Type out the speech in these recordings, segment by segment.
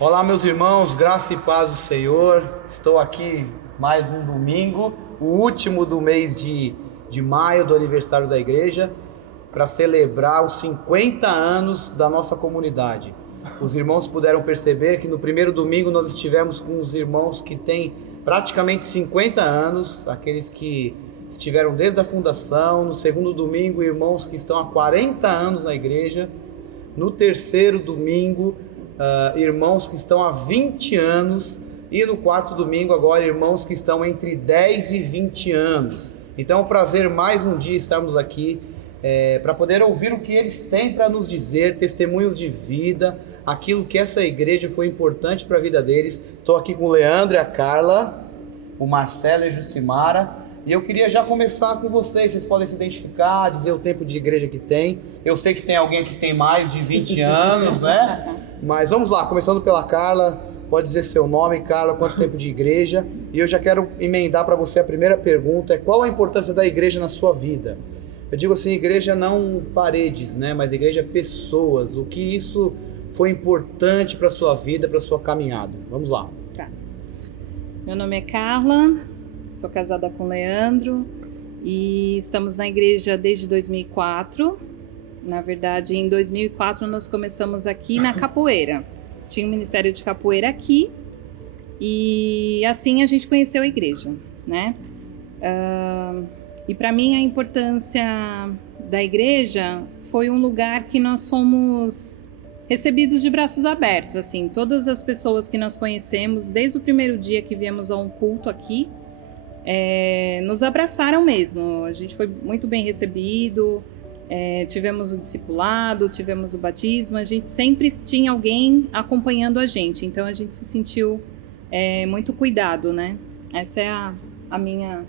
Olá, meus irmãos, graça e paz do Senhor. Estou aqui mais um domingo, o último do mês de maio, do aniversário da igreja, para celebrar os 50 anos da nossa comunidade. Os irmãos puderam perceber que no primeiro domingo nós estivemos com os irmãos que têm praticamente 50 anos, aqueles que estiveram desde a fundação. No segundo domingo, irmãos que estão há 40 anos na igreja. No terceiro domingo, irmãos que estão há 20 anos, e no quarto domingo agora irmãos que estão entre 10 e 20 anos. Então é um prazer mais um dia estarmos aqui para poder ouvir o que eles têm para nos dizer, testemunhos de vida, aquilo que essa igreja foi importante para a vida deles. Estou aqui com o Leandro e a Carla, o Marcelo e a Jucimara, e eu queria já começar com vocês podem se identificar, dizer o tempo de igreja que tem. Eu sei que tem alguém que tem mais de 20 anos, né? Mas vamos lá, começando pela Carla, pode dizer seu nome, Carla, quanto tempo de igreja? E eu já quero emendar para você a primeira pergunta, qual a importância da igreja na sua vida? Eu digo assim, igreja não paredes, né? Mas igreja pessoas, o que isso foi importante para a sua vida, para a sua caminhada? Vamos lá. Tá. Meu nome é Carla, sou casada com o Leandro e estamos na igreja desde 2004. Na verdade, em 2004 nós começamos aqui na capoeira. Tinha um ministério de capoeira aqui e assim a gente conheceu a igreja, né? E para mim a importância da igreja foi um lugar que nós fomos recebidos de braços abertos, assim, todas as pessoas que nós conhecemos, desde o primeiro dia que viemos a um culto aqui, nos abraçaram mesmo. A gente foi muito bem recebido, tivemos o discipulado, tivemos o batismo, a gente sempre tinha alguém acompanhando a gente, então a gente se sentiu muito cuidado, né? Essa é a minha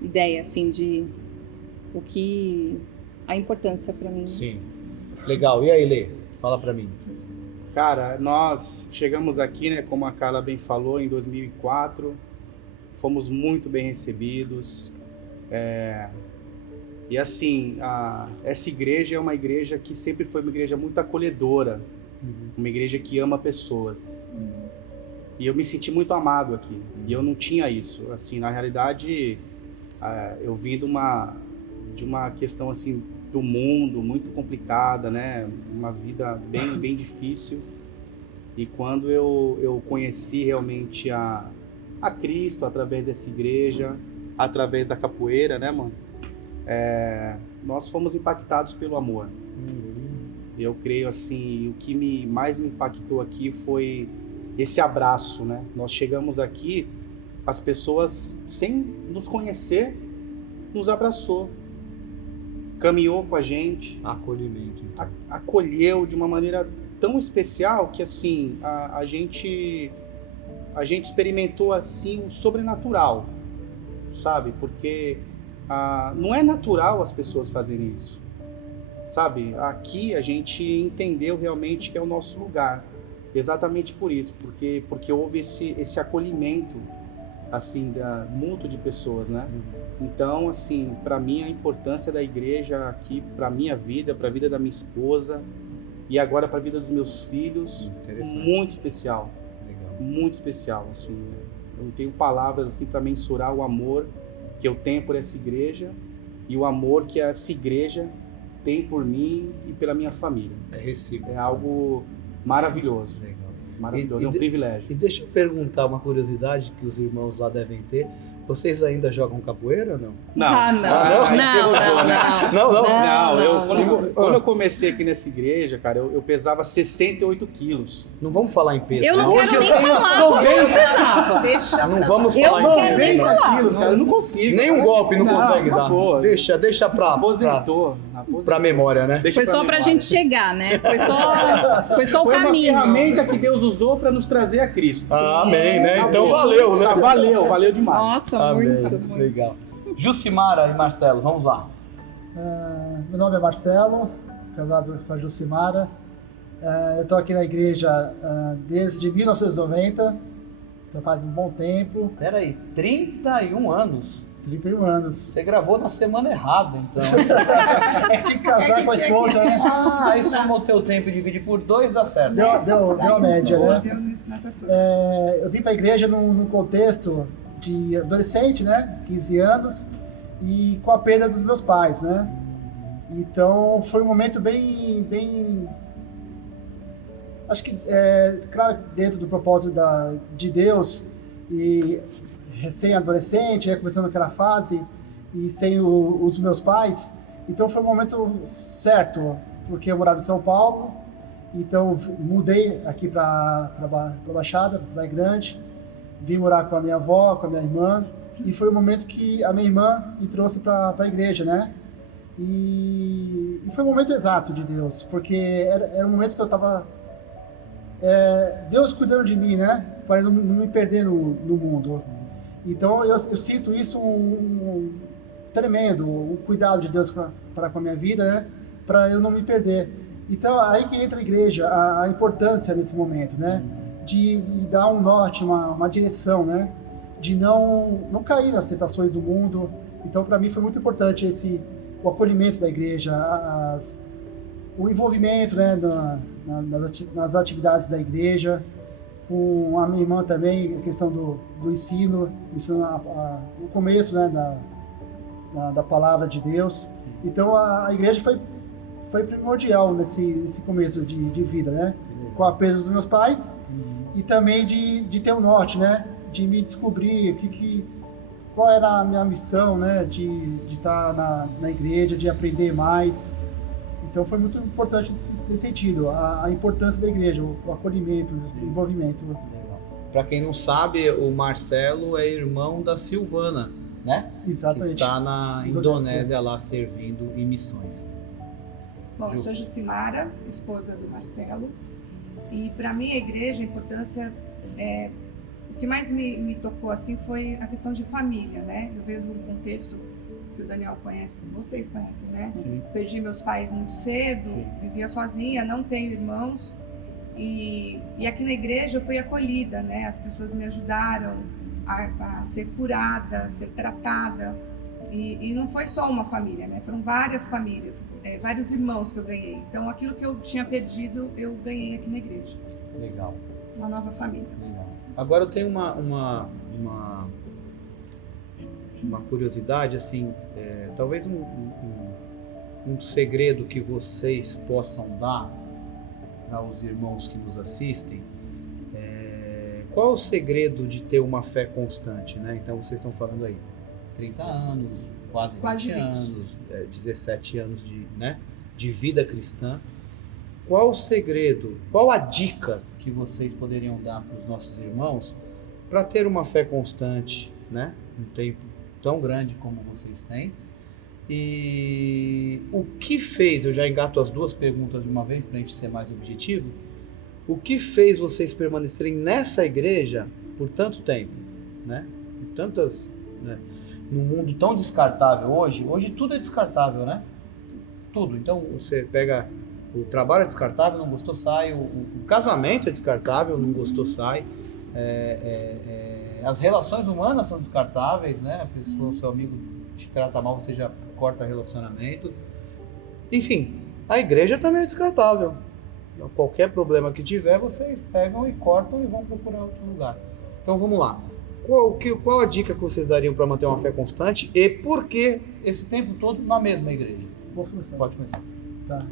ideia, assim, de a importância para mim. Sim, legal. E aí, Lê? Fala para mim. Cara, nós chegamos aqui, né, como a Carla bem falou, em 2004, fomos muito bem recebidos, e assim, essa igreja é uma igreja que sempre foi uma igreja muito acolhedora, uma igreja que ama pessoas, e eu me senti muito amado aqui, e eu não tinha isso, assim, na realidade, eu vim de uma questão assim, do mundo, muito complicada, né, uma vida bem difícil, e quando eu conheci realmente a Cristo através dessa igreja, através da capoeira, né, mano? Nós fomos impactados pelo amor. Eu creio assim, o que mais me impactou aqui foi esse abraço, né? Nós chegamos aqui, as pessoas, sem nos conhecer, nos abraçou, caminhou com a gente, Acolhimento. Então. Acolheu de uma maneira tão especial que assim a gente experimentou assim o sobrenatural, sabe? Porque não é natural as pessoas fazerem isso, sabe? Aqui a gente entendeu realmente que é o nosso lugar, exatamente por isso, porque houve esse acolhimento assim mútuo de pessoas, né? Então, assim, para mim a importância da igreja aqui, para minha vida, para a vida da minha esposa e agora para a vida dos meus filhos, muito especial. Muito especial, assim, eu não tenho palavras assim para mensurar o amor que eu tenho por essa igreja e o amor que essa igreja tem por mim e pela minha família. É recíproco. É algo maravilhoso. Legal. Maravilhoso, é um privilégio. E deixa eu perguntar uma curiosidade que os irmãos lá devem ter. Vocês ainda jogam capoeira ou não? Não. Não. Quando eu comecei aqui nessa igreja, cara, eu pesava 68 quilos. Não vamos falar em peso. Eu não né? quero nem falar quanto eu pesava. Não vamos Eu falar não em quero peso. nem falar. quilos, cara, eu não consigo. Nem um golpe não consegue acabou. dar. Deixa Aposentou. pra memória, né? Deixa Foi só pra memória. gente chegar, né? Foi só o Foi uma caminho. ferramenta que Deus usou para nos trazer a Cristo. Amém, né? Acabou. Então valeu, né? Valeu demais. Nossa, Amém. muito. Legal. Jucimara e Marcelo, vamos lá. Meu nome é Marcelo, casado com a Jucimara. Eu estou aqui na igreja desde 1990, então faz um bom tempo. Peraí, 31 anos? 31 anos. Você gravou na semana errada, então. É que tinha que casar com a esposa, né? Aí somou o teu tempo e divide por 2, dá certo. Deu a média, né? Deu nessa turma. Eu vim para a igreja num contexto de adolescente, né? 15 anos, e com a perda dos meus pais, né? Então foi um momento bem acho que, claro, dentro do propósito de Deus, e recém-adolescente, começando aquela fase, e sem os meus pais. Então foi um momento certo, porque eu morava em São Paulo, então mudei aqui para Baixada, para Grande, vim morar com a minha avó, com a minha irmã, e foi o momento que a minha irmã me trouxe para a igreja, né? E foi um momento exato de Deus, porque era um momento que eu estava... Deus cuidando de mim, né? Para não me perder no mundo. Então eu sinto isso tremendo, o cuidado de Deus para com a minha vida, né? Para eu não me perder. Então aí que entra a igreja, a importância nesse momento, né? De dar um norte, uma direção, né? De não cair nas tentações do mundo. Então para mim foi muito importante o acolhimento da igreja, o envolvimento, né, nas atividades da igreja, com a minha irmã também, a questão do ensino o começo, né, da palavra de Deus. Então a igreja foi primordial nesse começo de vida, né, com a perda dos meus pais, e também de ter um norte, né, de me descobrir qual era a minha missão, né, de estar na igreja, de aprender mais. Então foi muito importante nesse sentido, a importância da igreja, o acolhimento, o envolvimento. Para quem não sabe, o Marcelo é irmão da Silvana, né? Exatamente. Que está na Indonésia lá servindo em missões. Bom, eu sou Jucimara, esposa do Marcelo, e para mim a igreja, a importância, o que mais me tocou assim foi a questão de família, né? Eu venho de um contexto que o Daniel conhece, vocês conhecem, né? Sim. Perdi meus pais muito cedo, vivia sozinha, não tenho irmãos, e aqui na igreja eu fui acolhida, né? As pessoas me ajudaram a ser curada, a ser tratada, e não foi só uma família, né? Foram várias famílias, vários irmãos que eu ganhei. Então aquilo que eu tinha perdido, eu ganhei aqui na igreja. Legal. Uma nova família. Legal. Agora eu tenho uma curiosidade, assim, talvez um segredo que vocês possam dar para os irmãos que nos assistem. Qual é o segredo de ter uma fé constante, né? Então vocês estão falando aí 30 anos, quase 20 anos, 17 anos de vida cristã. Qual o segredo, qual a dica que vocês poderiam dar para os nossos irmãos para ter uma fé constante, né? Um tempo tão grande como vocês têm. E o que fez, eu já engato as duas perguntas de uma vez para a gente ser mais objetivo, o que fez vocês permanecerem nessa igreja por tanto tempo, né? Por tantas, né? Num mundo tão descartável hoje tudo é descartável, né? Tudo. Então você pega, o trabalho é descartável, não gostou, sai, o casamento é descartável, não gostou, sai. As relações humanas são descartáveis, né? A pessoa, o seu amigo te trata mal, você já corta relacionamento. Enfim, a igreja também é descartável. Qualquer problema que tiver, vocês pegam e cortam e vão procurar outro lugar. Então vamos lá. Qual a dica que vocês dariam para manter uma fé constante e por que esse tempo todo na mesma igreja? Posso começar? Pode começar. Tá.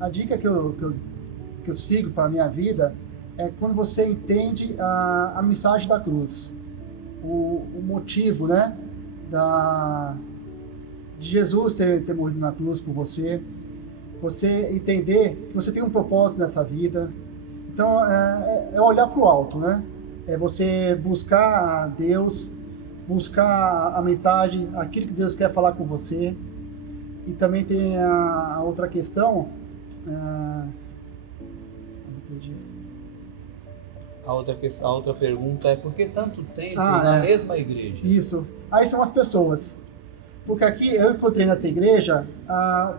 A dica que eu sigo para a minha vida é quando você entende a mensagem da cruz, o motivo, né, de Jesus ter morrido na cruz por você, você entender que você tem um propósito nessa vida. Então é olhar para o alto, né? É você buscar a Deus, buscar a mensagem, aquilo que Deus quer falar com você. E também tem a outra questão. A outra pergunta é por que tanto tempo na mesma igreja? Isso. Aí são as pessoas. Porque aqui eu encontrei nessa igreja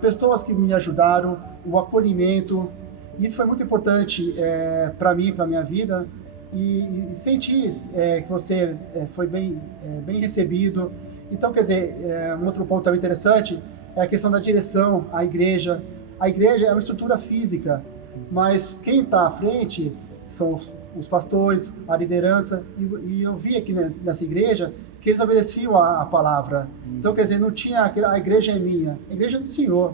pessoas que me ajudaram, o acolhimento. Isso foi muito importante para mim, para minha vida, e sentir que você foi bem recebido. Então, quer dizer, um outro ponto também interessante é a questão da direção, a igreja. A igreja é uma estrutura física, mas quem está à frente são os pastores, a liderança, e eu vi aqui nessa igreja que eles obedeciam a palavra. Então, quer dizer, não tinha a igreja é minha, a igreja é do Senhor.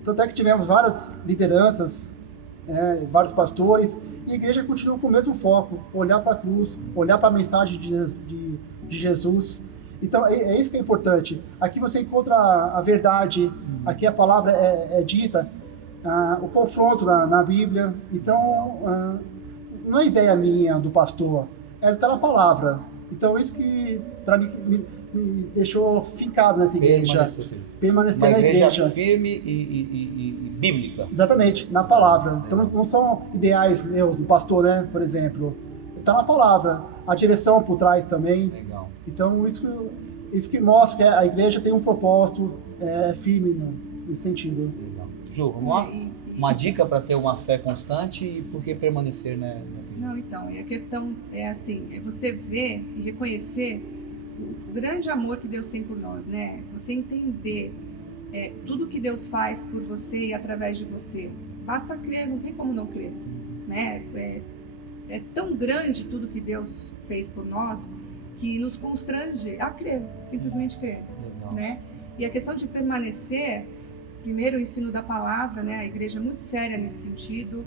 Então, até que tivemos várias lideranças, vários pastores, e a igreja continua com o mesmo foco, olhar para a cruz, olhar para a mensagem de Jesus. Então, é isso que é importante. Aqui você encontra a verdade, aqui a palavra é dita, o confronto na Bíblia. Então, não é ideia minha, do pastor, está na palavra. Então, isso que, para mim, me deixou fincado nessa igreja. Permanecer na igreja. Uma igreja firme e bíblica. Exatamente, na palavra. Então, não são ideais meus, do pastor, né, por exemplo. Está na palavra. A direção por trás também. Legal. Então, isso que mostra que a igreja tem um propósito firme nesse sentido. Legal. Ju, vamos lá? Uma dica para ter uma fé constante e por que permanecer, né? Não, então, e a questão é assim, é você ver e reconhecer o grande amor que Deus tem por nós, né? Você entender tudo que Deus faz por você e através de você. Basta crer, não tem como não crer, né? É tão grande tudo que Deus fez por nós que nos constrange a crer, simplesmente crer, né? E a questão de permanecer, primeiro o ensino da palavra, né? A igreja é muito séria nesse sentido,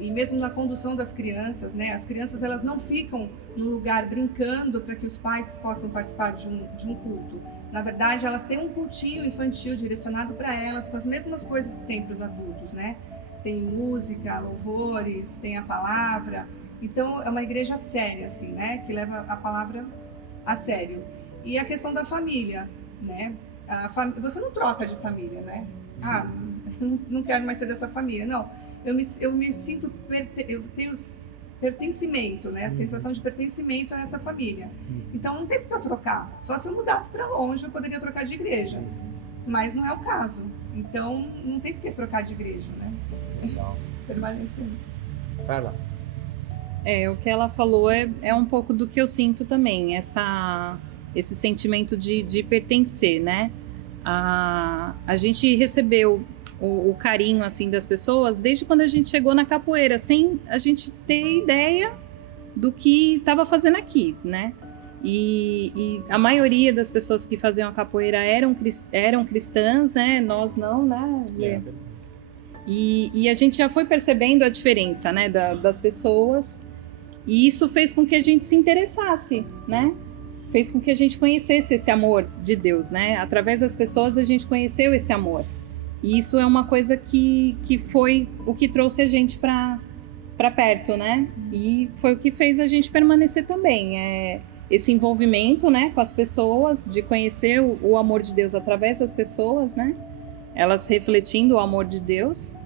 e mesmo na condução das crianças, né? As crianças, elas não ficam no lugar brincando para que os pais possam participar de um culto. Na verdade, elas têm um cultinho infantil direcionado para elas, com as mesmas coisas que tem para os adultos, né? Tem música, louvores, tem a palavra. Então, é uma igreja séria, assim, né? Que leva a palavra a sério. E a questão da família, né? Você não troca de família, né? Não quero mais ser dessa família. Não, eu me sinto, eu tenho pertencimento, né? A sensação de pertencimento a essa família. Então, não tem para trocar. Só se eu mudasse para longe, eu poderia trocar de igreja. Mas não é o caso. Então, não tem por que trocar de igreja, né? Legal. Permanecendo. Carla. O que ela falou é um pouco do que eu sinto também, esse sentimento de pertencer, né? A gente recebeu o carinho, assim, das pessoas desde quando a gente chegou na capoeira, sem a gente ter ideia do que estava fazendo aqui, né? E a maioria das pessoas que faziam a capoeira eram cristãs, né? Nós não, né? E a gente já foi percebendo a diferença, né, das pessoas, e isso fez com que a gente se interessasse, né? Fez com que a gente conhecesse esse amor de Deus, né? Através das pessoas a gente conheceu esse amor. E isso é uma coisa que foi o que trouxe a gente para perto, né? E foi o que fez a gente permanecer também. Esse envolvimento, né, com as pessoas, de conhecer o amor de Deus através das pessoas, né? Elas refletindo o amor de Deus,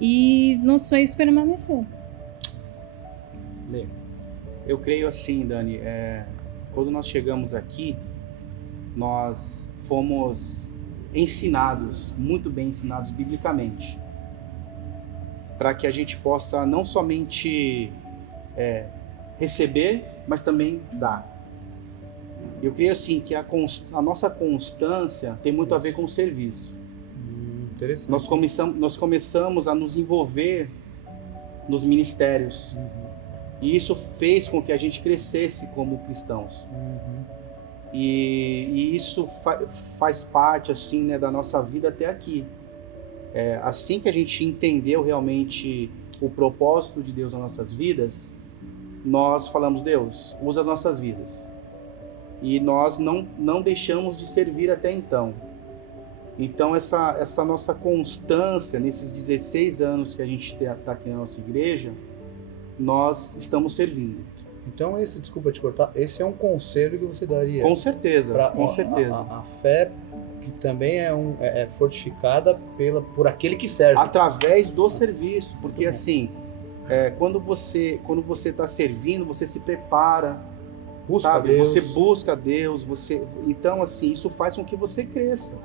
e nos fez permanecer. Lê. Eu creio assim, Dani, quando nós chegamos aqui, nós fomos ensinados, muito bem ensinados biblicamente, para que a gente possa não somente receber, mas também dar. Eu creio assim que a nossa constância tem muito a ver com o serviço. Interessante. Nós começamos a nos envolver nos ministérios. E isso fez com que a gente crescesse como cristãos. E isso faz parte, assim, né, da nossa vida até aqui. Assim que a gente entendeu realmente o propósito de Deus nas nossas vidas, nós falamos: Deus, usa as nossas vidas. E nós não deixamos de servir até então. Então essa nossa constância nesses 16 anos que a gente está aqui na nossa igreja, nós estamos servindo. Então desculpa te cortar, esse é um conselho que você daria? Com certeza, com certeza. A fé que também é fortificada por aquele que serve. Através do serviço, porque assim, quando você está servindo, você se prepara, sabe? Deus. Você busca Deus, então assim, isso faz com que você cresça.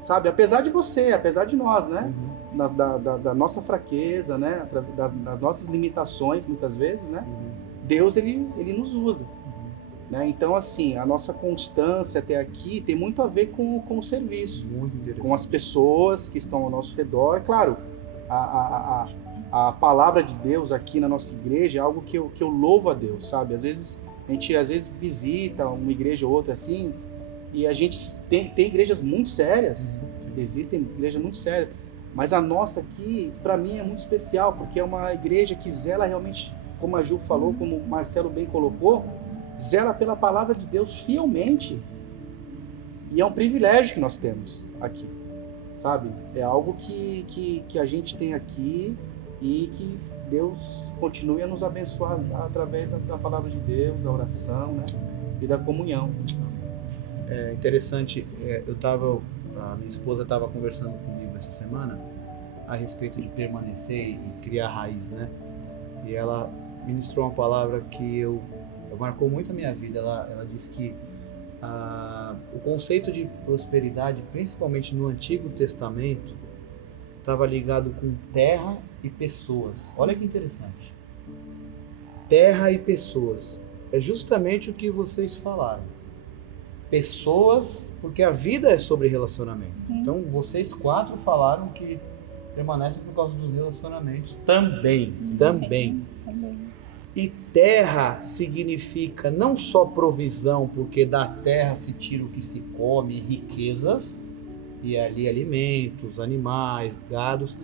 Sabe, apesar de nós, né? da nossa fraqueza, né? Das nossas limitações, muitas vezes, né? Deus, ele nos usa. Né? Então, assim, a nossa constância até aqui tem muito a ver com o serviço, com as pessoas que estão ao nosso redor. Claro, a palavra de Deus aqui na nossa igreja é algo que eu louvo a Deus, sabe? Às vezes, a gente visita uma igreja ou outra assim, e a gente tem igrejas muito sérias, existem igrejas muito sérias, mas a nossa aqui, para mim, é muito especial, porque é uma igreja que zela realmente, como a Ju falou, como o Marcelo bem colocou, zela pela palavra de Deus fielmente. E é um privilégio que nós temos aqui, sabe? É algo que a gente tem aqui e que Deus continue a nos abençoar através da palavra de Deus, da oração, né? E da comunhão. É interessante, a minha esposa estava conversando comigo essa semana a respeito de permanecer e criar raiz, né? E ela ministrou uma palavra que marcou muito a minha vida. Ela disse que o conceito de prosperidade, principalmente no Antigo Testamento, estava ligado com terra e pessoas. Olha que interessante. Terra e pessoas. É justamente o que vocês falaram. Pessoas, porque a vida é sobre relacionamento. Sim. Então, vocês 4 falaram que permanecem por causa dos relacionamentos também. Também. E terra significa não só provisão, porque da terra se tira o que se come, riquezas, e ali alimentos, animais, gados,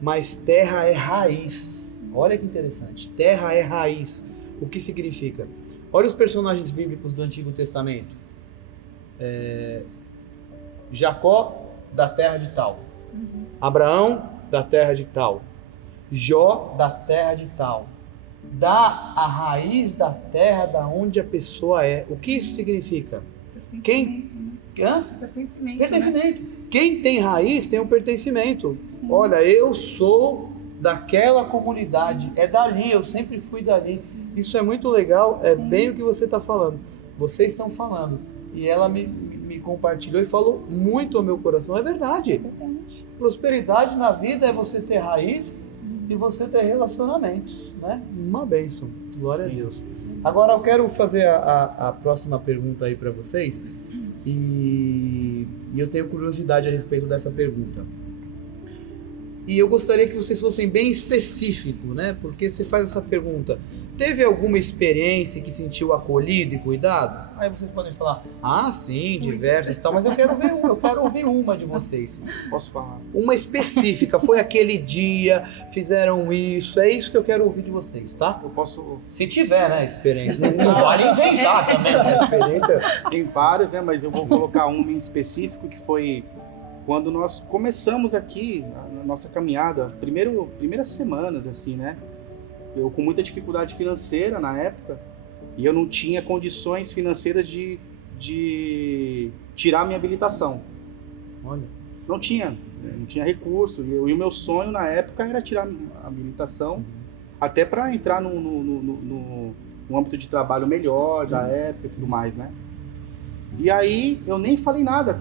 mas terra é raiz. Olha que interessante, terra é raiz. O que significa? Olha os personagens bíblicos do Antigo Testamento. Jacó, da terra de tal. Abraão, da terra de tal. Jó, da terra de tal. Dá a raiz da terra da onde a pessoa é. O que isso significa? Pertencimento, né? Pertencimento. Pertencimento. Né? Quem tem raiz tem um pertencimento. Sim. Olha, eu sou daquela comunidade, é dali, eu sempre fui dali. Isso é muito legal, é Sim. bem o que você está falando. Vocês estão falando. E ela me compartilhou e falou muito ao meu coração. É verdade. Prosperidade na vida é você ter raiz e você ter relacionamentos, né? Uma bênção. Glória Sim. a Deus. Agora eu quero fazer a próxima pergunta aí para vocês. E eu tenho curiosidade a respeito dessa pergunta. E eu gostaria que vocês fossem bem específicos, né? Porque você faz essa pergunta. Teve alguma experiência que sentiu acolhido e cuidado? Aí vocês podem falar, sim, diversas e tal, mas eu quero ouvir uma de vocês. Posso falar? Uma específica, foi aquele dia, fizeram isso, é isso que eu quero ouvir de vocês, tá? Eu posso... Se tiver, né, experiência. Não vale inventar também, né, experiência. Tem várias, né, mas eu vou colocar uma em específico que foi quando nós começamos aqui a nossa caminhada, primeiras semanas, assim, né? Eu com muita dificuldade financeira na época, e eu não tinha condições financeiras de tirar minha habilitação. Olha. Não tinha recurso. E o meu sonho na época era tirar a habilitação, até para entrar no âmbito de trabalho melhor da época e tudo mais, né? E aí eu nem falei nada,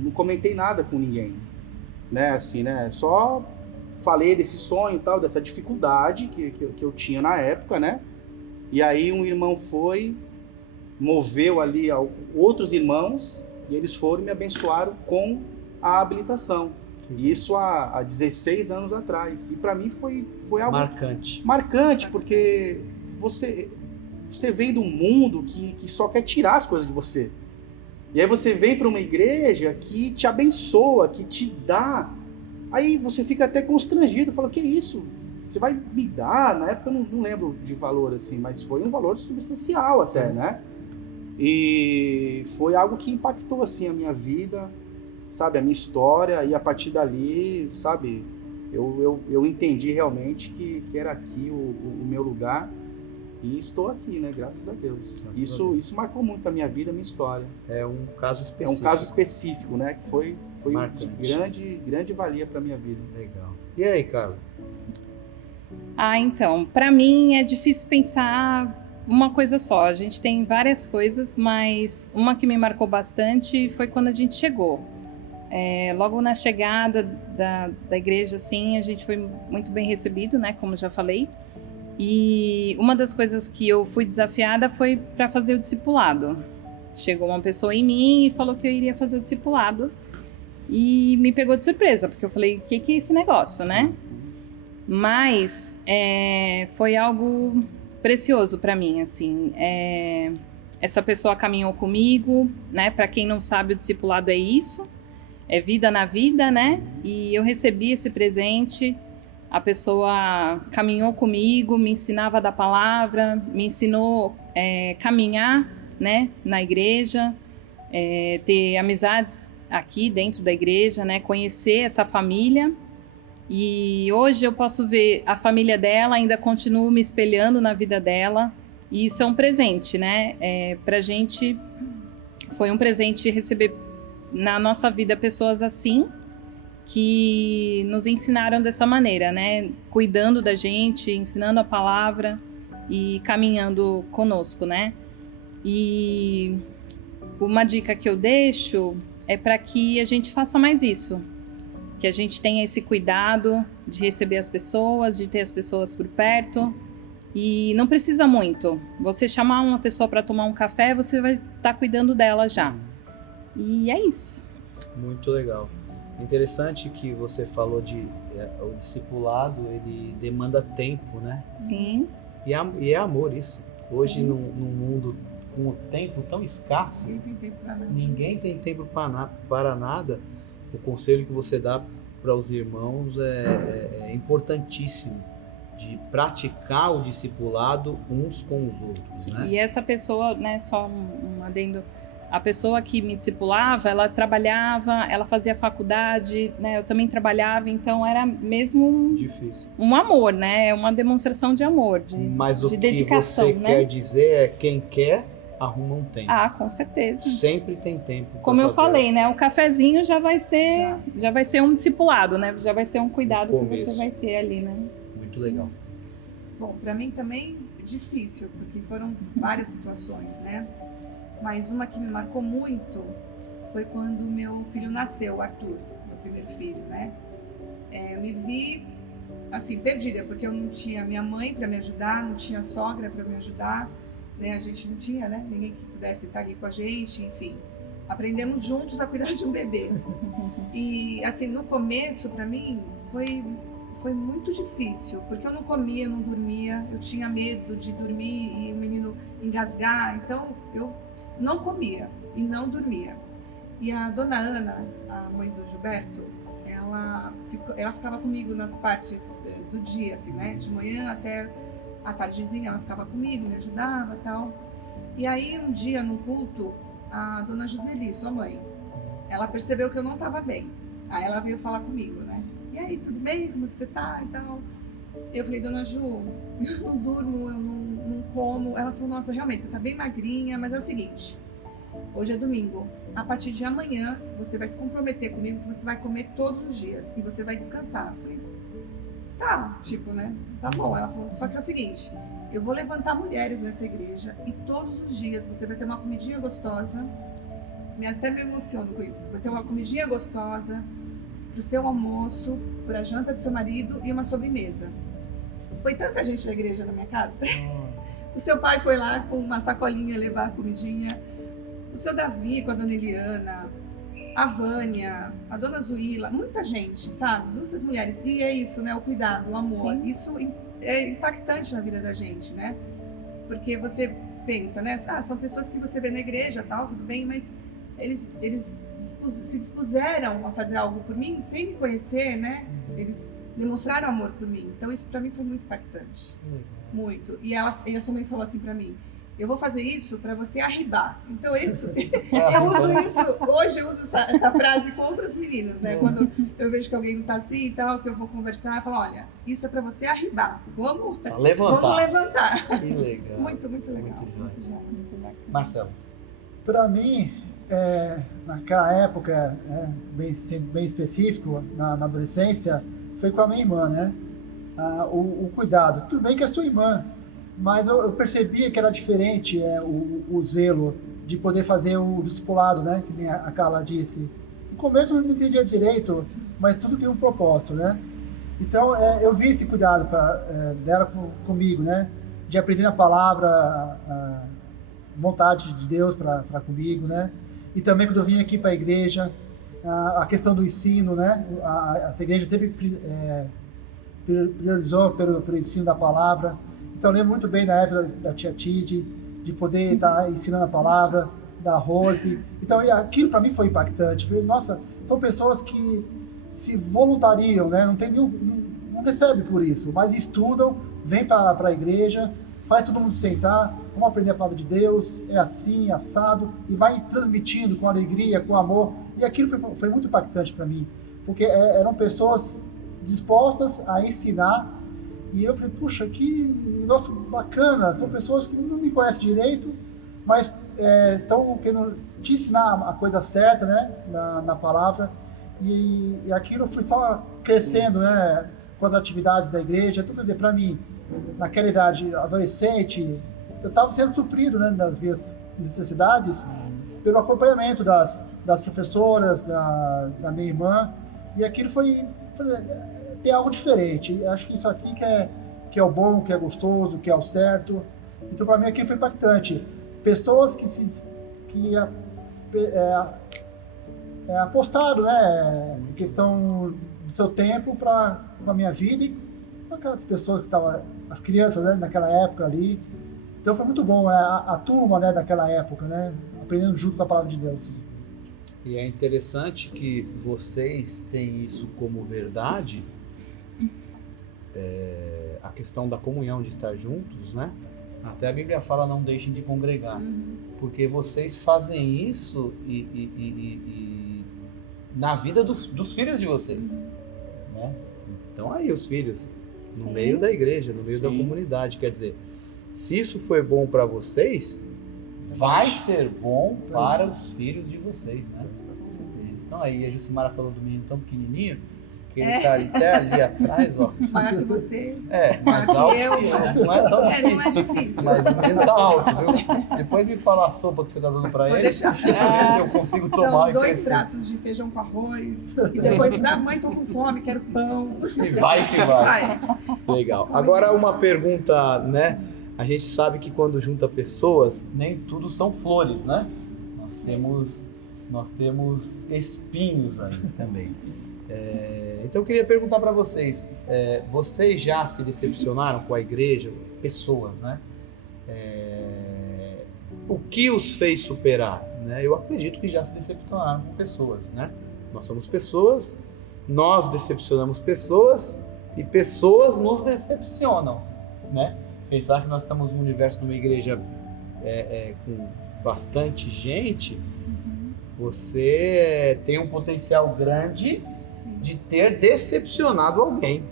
não comentei nada com ninguém, né? Assim, né? Só falei desse sonho e tal, dessa dificuldade que eu tinha na época, né? E aí um irmão moveu ali outros irmãos, e eles foram e me abençoaram com a habilitação. E isso há 16 anos atrás. E para mim foi algo marcante, porque você vem de um mundo que só quer tirar as coisas de você. E aí você vem para uma igreja que te abençoa, que te dá. Aí você fica até constrangido, fala, que isso? Você vai me dar? Na época eu não lembro de valor assim, mas foi um valor substancial até, né? E foi algo que impactou assim a minha vida, sabe, a minha história, e a partir dali, sabe, eu entendi realmente que era aqui o meu lugar, e estou aqui, né, graças a Deus. Isso marcou muito a minha vida, a minha história. É um caso específico. É um caso específico, né, que foi de grande valia para minha vida. Legal. E aí, Carla? Então, para mim é difícil pensar uma coisa só. A gente tem várias coisas, mas uma que me marcou bastante foi quando a gente chegou. Logo na chegada da igreja, assim, a gente foi muito bem recebido, né, como já falei. E uma das coisas que eu fui desafiada foi para fazer o discipulado. Chegou uma pessoa em mim e falou que eu iria fazer o discipulado. E me pegou de surpresa, porque eu falei, o que é esse negócio, né? Mas foi algo precioso para mim, assim. Essa pessoa caminhou comigo, né? Para quem não sabe, o discipulado é isso. É vida na vida, né? E eu recebi esse presente. A pessoa caminhou comigo, me ensinava da palavra, me ensinou a caminhar, né, na igreja, ter amizades aqui dentro da igreja, né, conhecer essa família. E hoje eu posso ver a família dela, ainda continuo me espelhando na vida dela. E isso é um presente, né? Pra gente foi um presente receber na nossa vida pessoas assim, que nos ensinaram dessa maneira, né? Cuidando da gente, ensinando a palavra e caminhando conosco, né? E uma dica que eu deixo é para que a gente faça mais isso, que a gente tenha esse cuidado de receber as pessoas, de ter as pessoas por perto. E não precisa muito. Você chamar uma pessoa para tomar um café, você vai estar cuidando dela já. E é isso. Muito legal. Interessante que você falou o discipulado, ele demanda tempo, né? Sim. E é amor isso. Hoje, Sim. num mundo com o tempo tão escasso, Ninguém tem tempo pra nada. ninguém tem tempo para nada. O conselho que você dá para os irmãos é importantíssimo, de praticar o discipulado uns com os outros, né? E essa pessoa, né, só um adendo, a pessoa que me discipulava, ela trabalhava, ela fazia faculdade, né, eu também trabalhava, então era mesmo Difícil. um amor, né, uma demonstração de amor, Mas o de que dedicação, você né? quer dizer é quem quer, arruma um tempo. Ah, com certeza. Sempre tem tempo pra Como eu fazer. falei, né, o cafezinho já vai ser um discipulado, né, já vai ser um cuidado que começo. você vai ter ali, né. Muito legal. Bom, para mim também é difícil, porque foram várias situações, né? Mas uma que me marcou muito foi quando meu filho nasceu, o Arthur, meu primeiro filho, né? Eu me vi, assim, perdida, porque eu não tinha minha mãe para me ajudar, não tinha sogra para me ajudar, né? A gente não tinha, né? Ninguém que pudesse estar ali com a gente, enfim. Aprendemos juntos a cuidar de um bebê. E, assim, no começo, para mim, foi muito difícil, porque eu não comia, eu não dormia, eu tinha medo de dormir e o menino engasgar, então eu não comia e não dormia. E a dona Ana, a mãe do Gilberto, ela ficava comigo nas partes do dia, assim, né? De manhã até a tardezinha ela ficava comigo, me ajudava e tal. E aí um dia no culto, a dona Joseli, sua mãe, ela percebeu que eu não estava bem. Aí ela veio falar comigo, né? E aí, tudo bem? Como é que você tá? E tal. Eu falei, dona Ju, eu não durmo, eu não como. Ela falou, nossa, realmente, você tá bem magrinha, mas é o seguinte, hoje é domingo. A partir de amanhã, você vai se comprometer comigo que você vai comer todos os dias e você vai descansar. Eu falei, tá, tipo, né? Tá bom. Ela falou, só que é o seguinte, eu vou levantar mulheres nessa igreja e todos os dias você vai ter uma comidinha gostosa. Até me emociono com isso. Vai ter uma comidinha gostosa pro seu almoço, pra janta do seu marido e uma sobremesa. Foi tanta gente da igreja na minha casa. O seu pai foi lá com uma sacolinha levar a comidinha. O seu Davi com a dona Eliana, a Vânia, a dona Zuíla, muita gente, sabe? Muitas mulheres. E é isso, né? O cuidado, o amor. Sim. Isso é impactante na vida da gente, né? Porque você pensa, né? Ah, são pessoas que você vê na igreja, tal, tudo bem, mas eles se dispuseram a fazer algo por mim sem me conhecer, né? Eles demonstraram amor por mim. Então isso pra mim foi muito impactante. Muito. E a sua mãe falou assim pra mim, eu vou fazer isso pra você arribar. Então isso, eu uso isso, hoje eu uso essa frase com outras meninas, né? Quando eu vejo que alguém não tá assim e tal, que eu vou conversar, eu falo, olha, isso é pra você arribar. Vamos levantar. Que legal. Muito, muito legal. Muito jóia. Muito jóia, muito bacana. Marcelo. Para mim, naquela época, sendo bem específico, na adolescência, foi com a minha irmã, né? O cuidado. Tudo bem que é sua irmã, mas eu percebia que era diferente o zelo de poder fazer o discipulado, né? Que nem a Carla disse. começo eu não entendia direito, mas tudo tem um propósito, né? Então, eu vi esse cuidado dela comigo, né? De aprender a palavra, a vontade de Deus para comigo, né? E também quando eu vim aqui para a igreja, a questão do ensino, né? Essa igreja sempre priorizou pelo ensino da palavra. Então, eu lembro muito bem na época da tia Tide, de poder estar ensinando a palavra, da Rose. Então, aquilo para mim foi impactante. Eu falei, nossa, são pessoas que se voluntariam, né? Não recebem por isso, mas estudam, vêm para a igreja, faz todo mundo sentar, vamos aprender a palavra de Deus, é assim, assado, e vai transmitindo com alegria, com amor. E aquilo foi muito impactante para mim, porque eram pessoas dispostas a ensinar. E eu falei, puxa, que negócio bacana, são pessoas que não me conhecem direito, mas estão querendo te ensinar a coisa certa, né, na palavra. E aquilo foi só crescendo, né, com as atividades da igreja. Então, quer dizer, para mim, naquela idade adolescente, eu estava sendo suprido, né, das minhas necessidades pelo acompanhamento das professoras, da minha irmã. E aquilo foi tem algo diferente. Acho que isso aqui que é o bom, que é gostoso, que é o certo. Então, para mim, aquilo foi impactante. Pessoas que apostaram, né, em questão do seu tempo com a minha vida e com aquelas pessoas que estavam, as crianças, né, naquela época ali. Então, foi muito bom, a turma, né, daquela época, né, aprendendo junto com a palavra de Deus. E é interessante que vocês têm isso como verdade, a questão da comunhão, de estar juntos, né? Até a Bíblia fala, não deixem de congregar, porque vocês fazem isso na vida dos filhos de vocês, né? Então aí os filhos, no meio da igreja, no meio da comunidade, quer dizer, se isso foi bom para vocês, vai ser bom para os filhos de vocês, né? Eles estão aí, a Jucimara falou do menino tão pequenininho, que ele tá até ali atrás, ó. Maior que você. Mais alto que eu. Não é tão difícil. Não é difícil. Mas o menino tá alto, viu? Depois me fala a sopa que você tá dando pra Vou ele. deixar. Deixa eu ver se eu consigo tomar São e 2 crescer. pratos de feijão com arroz. E depois, mãe, tô com fome, quero pão. E vai que vai. Legal. Agora uma pergunta, né? A gente sabe que quando junta pessoas, nem tudo são flores, né? Nós temos espinhos aí também. Então eu queria perguntar para vocês, vocês já se decepcionaram com a igreja? Pessoas, né? O que os fez superar? Né? Eu acredito que já se decepcionaram com pessoas, né? Nós somos pessoas, nós decepcionamos pessoas e pessoas nos decepcionam, né? Pensar que nós estamos num universo, numa igreja com bastante gente, você tem um potencial grande de ter decepcionado alguém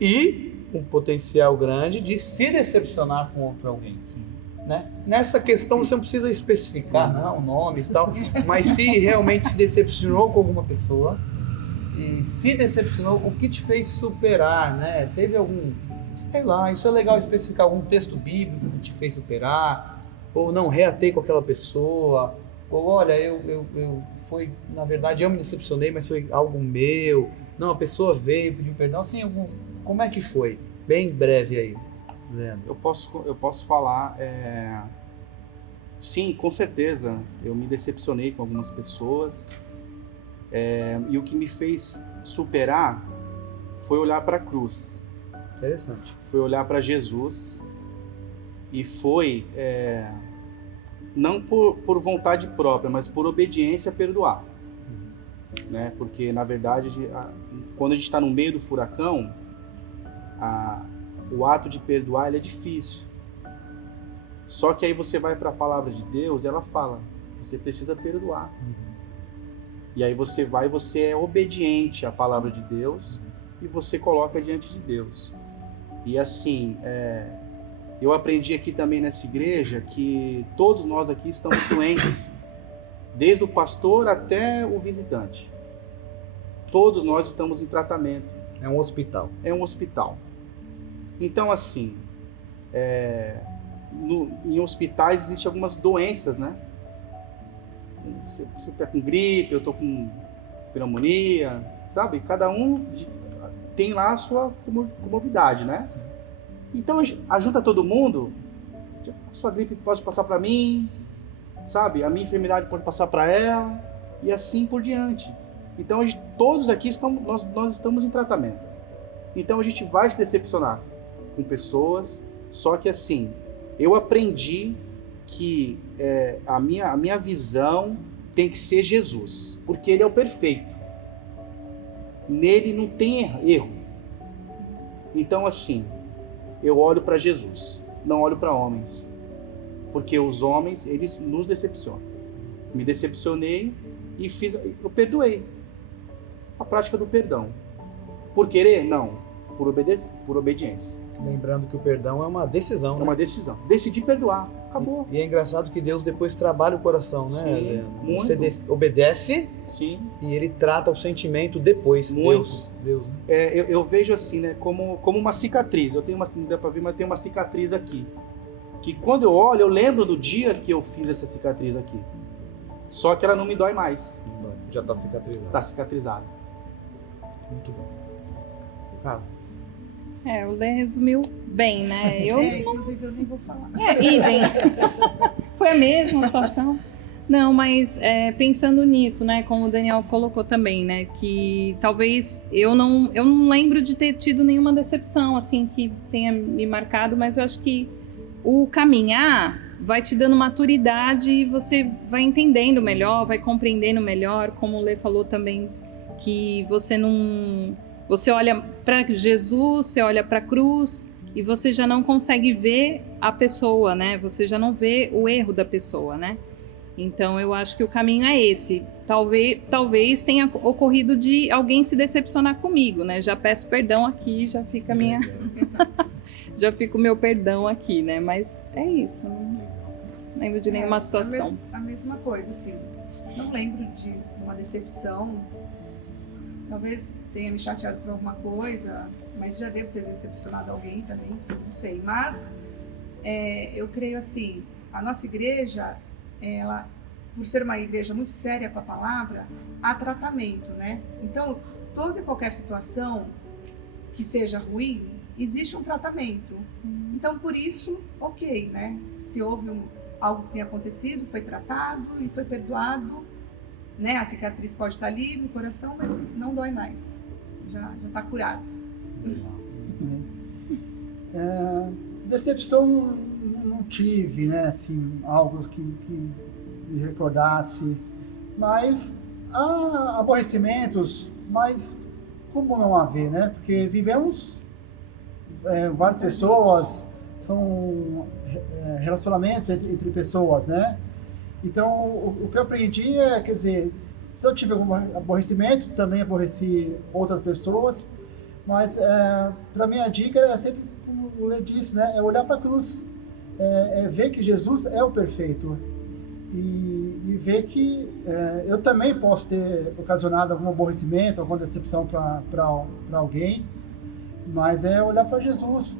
e um potencial grande de se decepcionar com outro alguém, né? Nessa questão você não precisa especificar nomes e tal, mas se realmente se decepcionou com alguma pessoa e se decepcionou, o que te fez superar, né? Teve algum, sei lá, isso é legal especificar, algum texto bíblico que te fez superar, ou não reatei com aquela pessoa, ou olha, foi, na verdade eu me decepcionei, mas foi algo meu, não, a pessoa veio, pediu perdão, assim, como é que foi? Bem breve aí, Leandro. Eu posso falar, sim, com certeza, eu me decepcionei com algumas pessoas, e o que me fez superar foi olhar para a cruz. Interessante. Foi olhar para Jesus e foi, não por vontade própria, mas por obediência, perdoar. Né? Porque, na verdade, quando a gente está no meio do furacão, o ato de perdoar ele é difícil. Só que aí você vai para a palavra de Deus e ela fala, você precisa perdoar. E aí você é obediente à palavra de Deus e você coloca diante de Deus. E assim, eu aprendi aqui também nessa igreja que todos nós aqui estamos doentes, desde o pastor até o visitante. Todos nós estamos em tratamento. É um hospital. É um hospital. Então, assim, em hospitais existem algumas doenças, né? você tá com gripe, eu tô com pneumonia, sabe? Cada um tem lá a sua comorbidade, né? Então ajuda todo mundo. A sua gripe pode passar para mim, sabe? A minha enfermidade pode passar para ela e assim por diante. Então todos aqui nós estamos em tratamento. Então a gente vai se decepcionar com pessoas, só que assim, eu aprendi que a minha visão tem que ser Jesus, porque ele é o perfeito. Nele não tem erro. Então assim, eu olho para Jesus, não olho para homens, porque os homens, eles nos decepcionam. Me decepcionei e eu perdoei. A prática do perdão. Por querer? Não. Por obediência. Lembrando que o perdão é uma decisão, né? É uma decisão. Decidi perdoar. Acabou. E é engraçado que Deus depois trabalha o coração, né, Sim, Leandro? muito. Você obedece. Sim. E ele trata o sentimento depois. Muito. Deus, né? Eu vejo assim, né, como uma cicatriz. Eu tenho não dá pra ver, mas tem uma cicatriz aqui. Que quando eu olho, eu lembro do dia que eu fiz essa cicatriz aqui. Só que ela não me dói mais. Já está cicatrizado. Tá cicatrizada. Muito bom. Cara, O Lê resumiu bem, né? Inclusive eu nem vou falar. Idem. Foi a mesma situação. Não, mas pensando nisso, né, como o Daniel colocou também, né, que talvez eu não lembro de ter tido nenhuma decepção, assim, que tenha me marcado, mas eu acho que o caminhar vai te dando maturidade e você vai entendendo melhor, vai compreendendo melhor, como o Lê falou também, que você olha para Jesus, você olha para a cruz e você já não consegue ver a pessoa, né? Você já não vê o erro da pessoa, né? Então eu acho que o caminho é esse. Talvez tenha ocorrido de alguém se decepcionar comigo, né? Já peço perdão aqui, já fica já fica o meu perdão aqui, né? Mas é isso. Não lembro de nenhuma situação. A mesma coisa, assim. Não lembro de uma decepção. Talvez tenha me chateado por alguma coisa, mas já devo ter decepcionado alguém também, não sei. Mas eu creio assim, a nossa igreja, ela, por ser uma igreja muito séria com a palavra, há tratamento, né? Então, toda e qualquer situação que seja ruim, existe um tratamento. Então, por isso, ok, né? Se houve algo que tenha acontecido, foi tratado e foi perdoado, né? A cicatriz pode estar ali no coração, mas não dói mais. Já está curado. Decepção não tive, né? Assim, algo que me recordasse. Mas há aborrecimentos, mas como não haver, né? Porque vivemos várias pessoas, são relacionamentos entre pessoas, né? Então, o que eu aprendi quer dizer, se eu tive algum aborrecimento, também aborreci outras pessoas, mas para mim a dica é sempre, como o Lê disse, né? É olhar para a cruz, ver que Jesus é o perfeito e ver que eu também posso ter ocasionado algum aborrecimento, alguma decepção para alguém, mas é olhar para Jesus.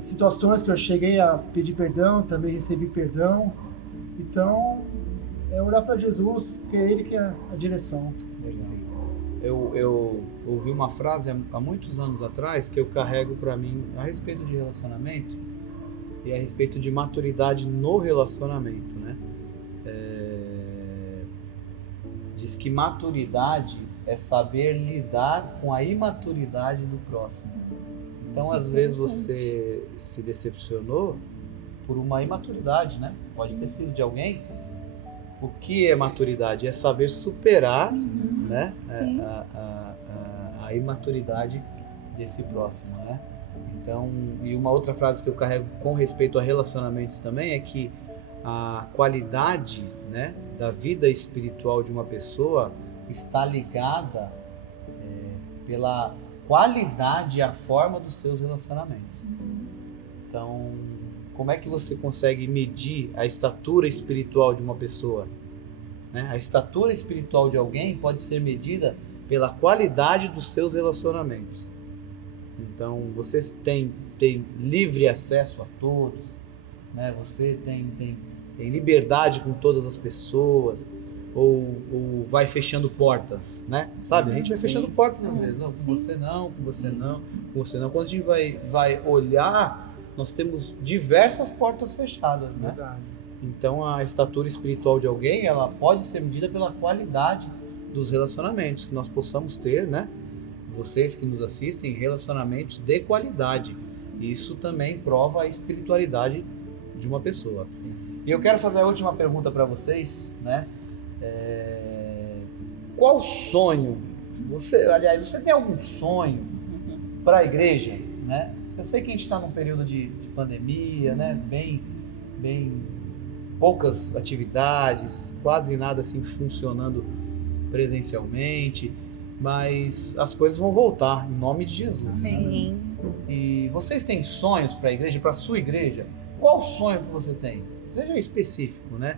Situações que eu cheguei a pedir perdão, também recebi perdão. Então, é olhar para Jesus, porque é Ele que é a direção. legal. Eu ouvi uma frase há muitos anos atrás que eu carrego para mim a respeito de relacionamento e a respeito de maturidade no relacionamento, né? Diz que maturidade é saber lidar com a imaturidade do próximo. Então, às vezes você se decepcionou por uma imaturidade, né? Pode ter sido de alguém. O que é maturidade? É saber superar, né? A imaturidade desse próximo, né? Então, e uma outra frase que eu carrego com respeito a relacionamentos também é que a qualidade, né, da vida espiritual de uma pessoa está ligada pela qualidade e a forma dos seus relacionamentos. Então, como é que você consegue medir a estatura espiritual de uma pessoa? Né? A estatura espiritual de alguém pode ser medida pela qualidade dos seus relacionamentos. Então, você tem livre acesso a todos, né? Você tem tem liberdade com todas as pessoas, ou vai fechando portas, né? Sabe? A gente vai fechando portas às vezes. Não, com você não, com você não, com você não. Quando a gente vai olhar, nós temos diversas portas fechadas, né? Verdade. Então a estatura espiritual de alguém, ela pode ser medida pela qualidade dos relacionamentos que nós possamos ter, né? Vocês que nos assistem, relacionamentos de qualidade. Isso também prova a espiritualidade de uma pessoa. E eu quero fazer a última pergunta para vocês, né? Qual sonho? Você tem algum sonho para a igreja, né? Eu sei que a gente está num período de pandemia, né? Bem poucas atividades, quase nada assim funcionando presencialmente, mas as coisas vão voltar em nome de Jesus. Amém. E vocês têm sonhos para a igreja, para a sua igreja? Qual sonho que você tem? Seja específico, né?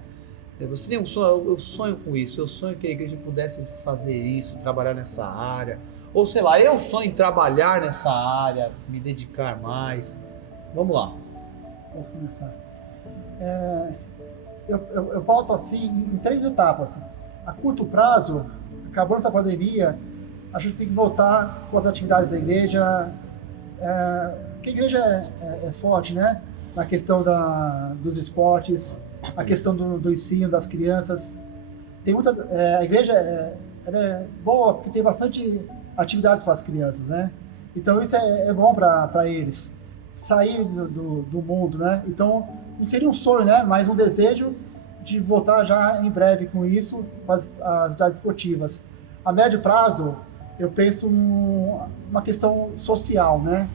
Você tem um sonho, eu sonho com isso, eu sonho que a igreja pudesse fazer isso, trabalhar nessa área. Ou sei lá, eu sonho em trabalhar nessa área, me dedicar mais. Vamos lá. Posso começar? Eu pauto assim em 3 etapas. A curto prazo, acabando essa pandemia, a gente tem que voltar com as atividades da igreja. Porque a igreja é forte, né? Na questão dos esportes, a questão do ensino das crianças. Tem a igreja ela é boa porque tem bastante atividades para as crianças, né? Então isso é bom para eles saírem do mundo, né? Então não seria um sonho, né? Mas um desejo de voltar já em breve com isso, com as atividades esportivas. A médio prazo, eu penso numa questão social, né?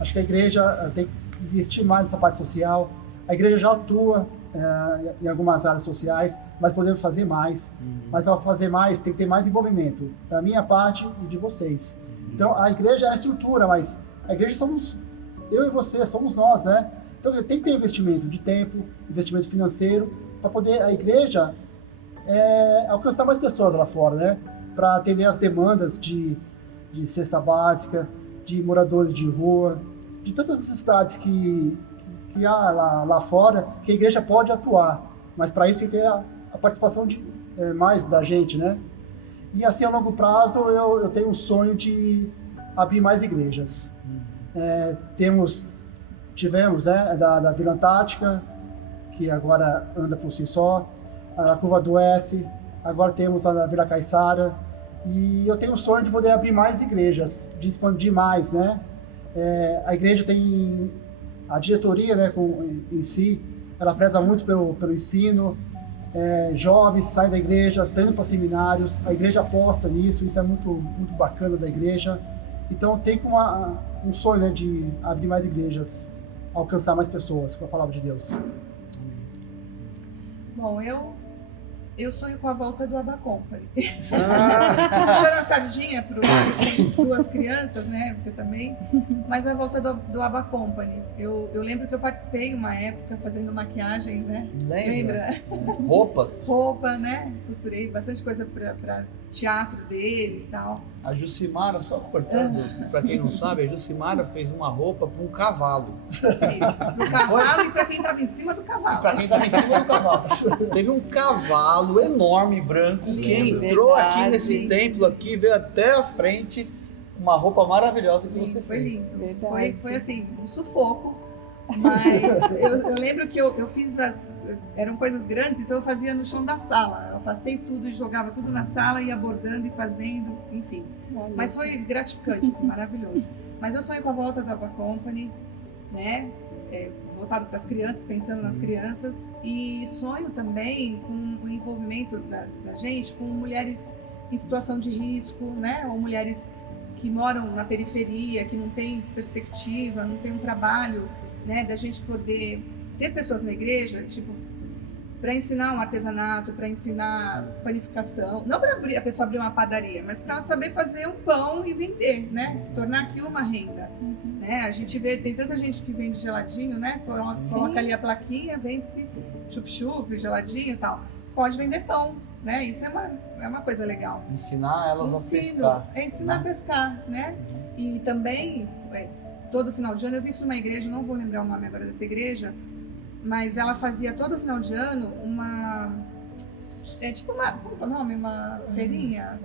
Acho que a igreja tem que investir mais nessa parte social. A igreja já atua em algumas áreas sociais, mas podemos fazer mais. Mas para fazer mais, tem que ter mais envolvimento da minha parte e de vocês. Então, a igreja é a estrutura, mas a igreja somos eu e você, somos nós, né? Então, tem que ter investimento de tempo, investimento financeiro, para poder a igreja alcançar mais pessoas lá fora, né? Para atender as demandas de cesta básica, de moradores de rua, de tantas necessidades que há lá fora, que a igreja pode atuar. Mas para isso tem que ter a participação mais da gente, né? E assim, a longo prazo, eu tenho um sonho de abrir mais igrejas. Tivemos da Vila Antártica, que agora anda por si só, a Curva do S, agora temos a Vila Caiçara, e eu tenho o sonho de poder abrir mais igrejas, de expandir mais, né? A igreja tem, a diretoria, né, em si, ela preza muito pelo ensino, jovens saem da igreja, estão indo para seminários, a igreja aposta nisso, isso é muito, muito bacana da igreja. Então tem um sonho, né, de abrir mais igrejas, alcançar mais pessoas com a palavra de Deus. Bom, eu sonho com a volta do Abba Company. Puxando a sardinha para duas crianças, né? Você também. Mas a volta do Abba Company. Eu lembro que eu participei uma época fazendo maquiagem, né? Lembra? Roupas. Roupa, né? Costurei bastante coisa para teatro deles e tal. A Jucimara, só cortando, para quem não sabe, a Jucimara fez uma roupa para um cavalo. Para o cavalo e para quem estava em cima do cavalo. Para quem estava em cima do cavalo. Teve um cavalo enorme, branco, que entrou aqui nesse templo aqui, veio até a frente, uma roupa maravilhosa que você foi fez. Lindo. Foi assim, um sufoco. Mas eu lembro que eu fiz eram coisas grandes, então eu fazia no chão da sala. Eu afastei tudo e jogava tudo na sala, ia bordando e fazendo, enfim. Mas foi gratificante, assim, maravilhoso. Mas eu sonho com a volta da Abba Company, né? Voltado para as crianças, pensando nas crianças. E sonho também com o envolvimento da gente com mulheres em situação de risco, né? Ou mulheres que moram na periferia, que não têm perspectiva, não têm um trabalho, né, da gente poder ter pessoas na igreja, tipo, para ensinar um artesanato, para ensinar panificação, não para a pessoa abrir uma padaria, mas para ela saber fazer um pão e vender, né, tornar aquilo uma renda, né? A gente vê, tem tanta gente que vende geladinho, né, coloca ali a plaquinha, vende-se chup-chup, geladinho e tal, pode vender pão, né? Isso é uma coisa legal. Ensinar elas a pescar. Ensinar a pescar, né? E também todo final de ano eu vi isso numa igreja, não vou lembrar o nome agora dessa igreja, mas ela fazia todo final de ano uma... É tipo uma... Como é o nome? Uma feirinha?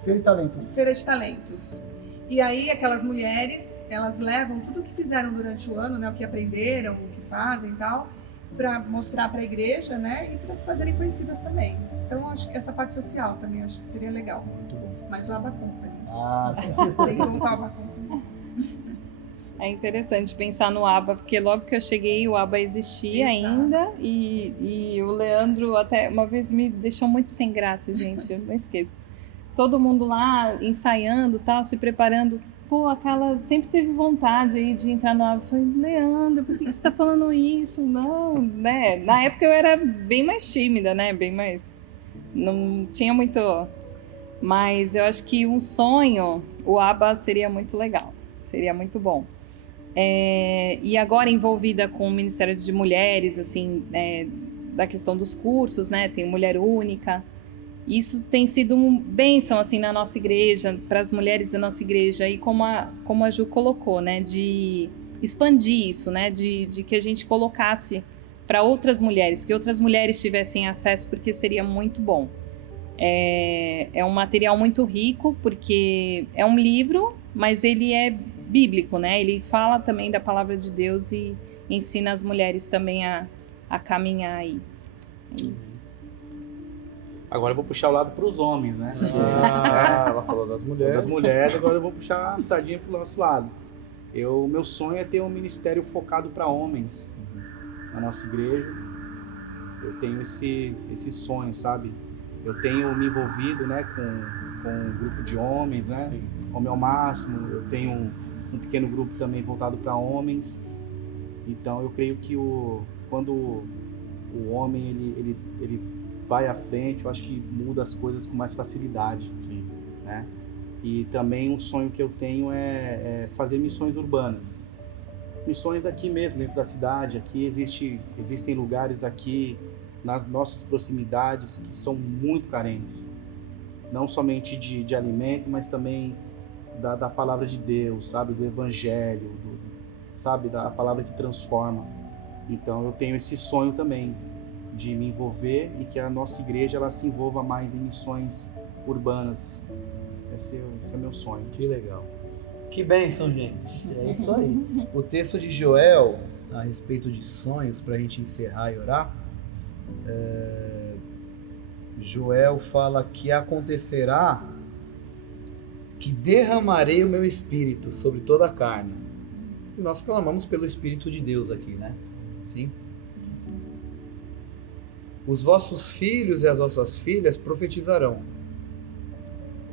Feira de talentos. Feira de talentos. E aí aquelas mulheres, elas levam tudo o que fizeram durante o ano, né? O que aprenderam, o que fazem e tal, para mostrar para a igreja, né? E para se fazerem conhecidas também. Então, eu acho que essa parte social também acho que seria legal. Muito bom. Mas o Abba Company. Ah, Tem que voltar o Abba Company. É interessante pensar no ABBA, porque logo que eu cheguei o ABBA existia Exato. ainda e o Leandro até uma vez me deixou muito sem graça, gente, eu não esqueço. Todo mundo lá ensaiando, tal, se preparando. Pô, aquela sempre teve vontade aí de entrar no ABBA. Eu falei, Leandro, por que você tá falando isso? Não, né? Na época eu era bem mais tímida, né? Bem mais... Não tinha muito... Mas eu acho que um sonho, o ABBA seria muito legal. Seria muito bom. E agora envolvida com o Ministério de Mulheres, assim, da questão dos cursos, né? Tem Mulher Única. Isso tem sido uma bênção, assim, na nossa igreja, para as mulheres da nossa igreja. E como a Ju colocou, né? De expandir isso, né? De que a gente colocasse para outras mulheres, que outras mulheres tivessem acesso, porque seria muito bom. É um material muito rico, porque é um livro, mas ele é bíblico, né? Ele fala também da palavra de Deus e ensina as mulheres também a caminhar aí. É isso. Agora eu vou puxar o lado para os homens, né? ela falou das mulheres. Das mulheres, agora eu vou puxar a sardinha para o nosso lado. Meu sonho é ter um ministério focado para homens na nossa igreja. Eu tenho esse sonho, sabe? Eu tenho me envolvido, né, com um grupo de homens, né? Sim. Homem ao Máximo. Eu tenho um pequeno grupo também voltado para homens. Então eu creio que quando o homem ele vai à frente, eu acho que muda as coisas com mais facilidade, né? E também um sonho que eu tenho é fazer missões urbanas. Missões aqui mesmo, dentro da cidade. Aqui existem lugares aqui nas nossas proximidades que são muito carentes. Não somente de alimento, mas também da palavra de Deus, sabe? Do evangelho, sabe? Da palavra que transforma. Então eu tenho esse sonho também de me envolver e que a nossa igreja ela se envolva mais em missões urbanas. Esse é o meu sonho. Que legal. Que bênção, gente. É isso aí. O texto de Joel, a respeito de sonhos, para a gente encerrar e orar, Joel fala que acontecerá que derramarei o meu espírito sobre toda a carne. E nós clamamos pelo Espírito de Deus aqui, né? Sim? Os vossos filhos e as vossas filhas profetizarão.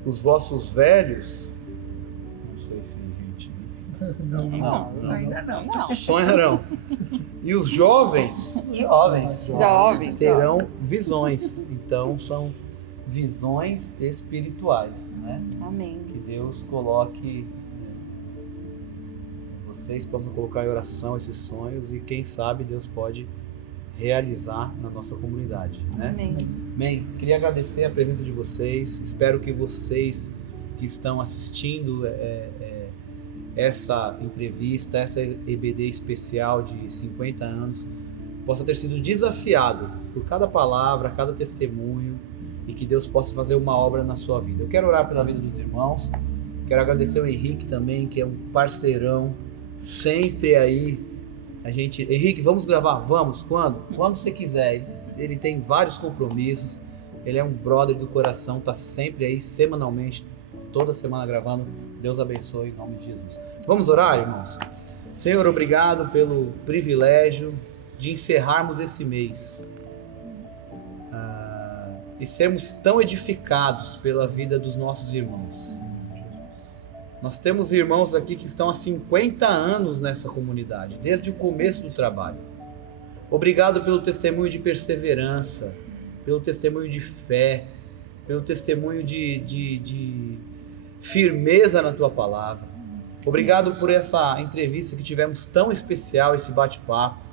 Os vossos velhos, não sei se gente, Não. Ainda não. sonharão. E os jovens terão visões. Então são visões espirituais, né? Amém. Que Deus coloque, vocês possam colocar em oração esses sonhos e quem sabe Deus pode realizar na nossa comunidade, né? Amém. Amém. Queria agradecer a presença de vocês. Espero que vocês que estão assistindo essa entrevista, essa EBD especial de 50 anos, possa ter sido desafiado por cada palavra, cada testemunho e que Deus possa fazer uma obra na sua vida. Eu quero orar pela vida dos irmãos. Quero agradecer ao Henrique também, que é um parceirão, sempre aí. Henrique, vamos gravar? Vamos. Quando? Quando você quiser. Ele tem vários compromissos. Ele é um brother do coração, tá sempre aí, semanalmente, toda semana gravando. Deus abençoe em nome de Jesus. Vamos orar, irmãos? Senhor, obrigado pelo privilégio de encerrarmos esse mês e sermos tão edificados pela vida dos nossos irmãos. Nós temos irmãos aqui que estão há 50 anos nessa comunidade, desde o começo do trabalho. Obrigado pelo testemunho de perseverança, pelo testemunho de fé, pelo testemunho de firmeza na Tua Palavra. Obrigado por essa entrevista que tivemos tão especial, esse bate-papo.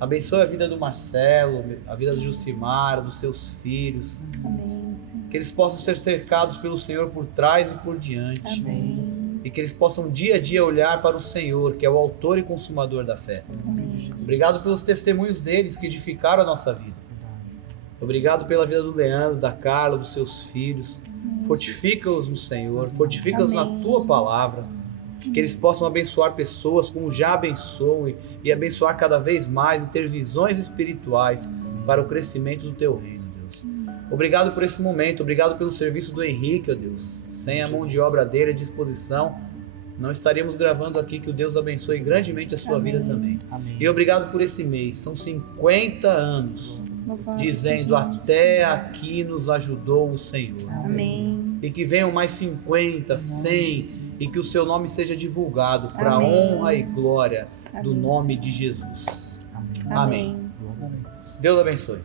Abençoe a vida do Marcelo, a vida do Jucimara, dos seus filhos. Amém, Senhor. Que eles possam ser cercados pelo Senhor por trás e por diante. Amém. e que eles possam dia a dia olhar para o Senhor, que é o autor e consumador da fé. Amém. Obrigado pelos testemunhos deles que edificaram a nossa vida. Obrigado pela vida do Leandro, da Carla, dos seus filhos. Fortifica-os no Senhor, fortifica-os na tua palavra. Que eles possam abençoar pessoas como já abençoam e abençoar cada vez mais e ter visões espirituais para o crescimento do teu reino, Deus. Obrigado por esse momento, obrigado pelo serviço do Henrique, ó Deus. Sem a mão de obra dele à disposição, não estaríamos gravando aqui. Que o Deus abençoe grandemente a sua vida também. Amém. E obrigado por esse mês, são 50 anos, Louvado dizendo seja até aqui nos ajudou o Senhor. Amém. E que venham mais 50, 100, e que o seu nome seja divulgado para a Amém. honra e glória do Amém, nome Senhor. de Jesus. Amém. Amém. Amém. Deus abençoe.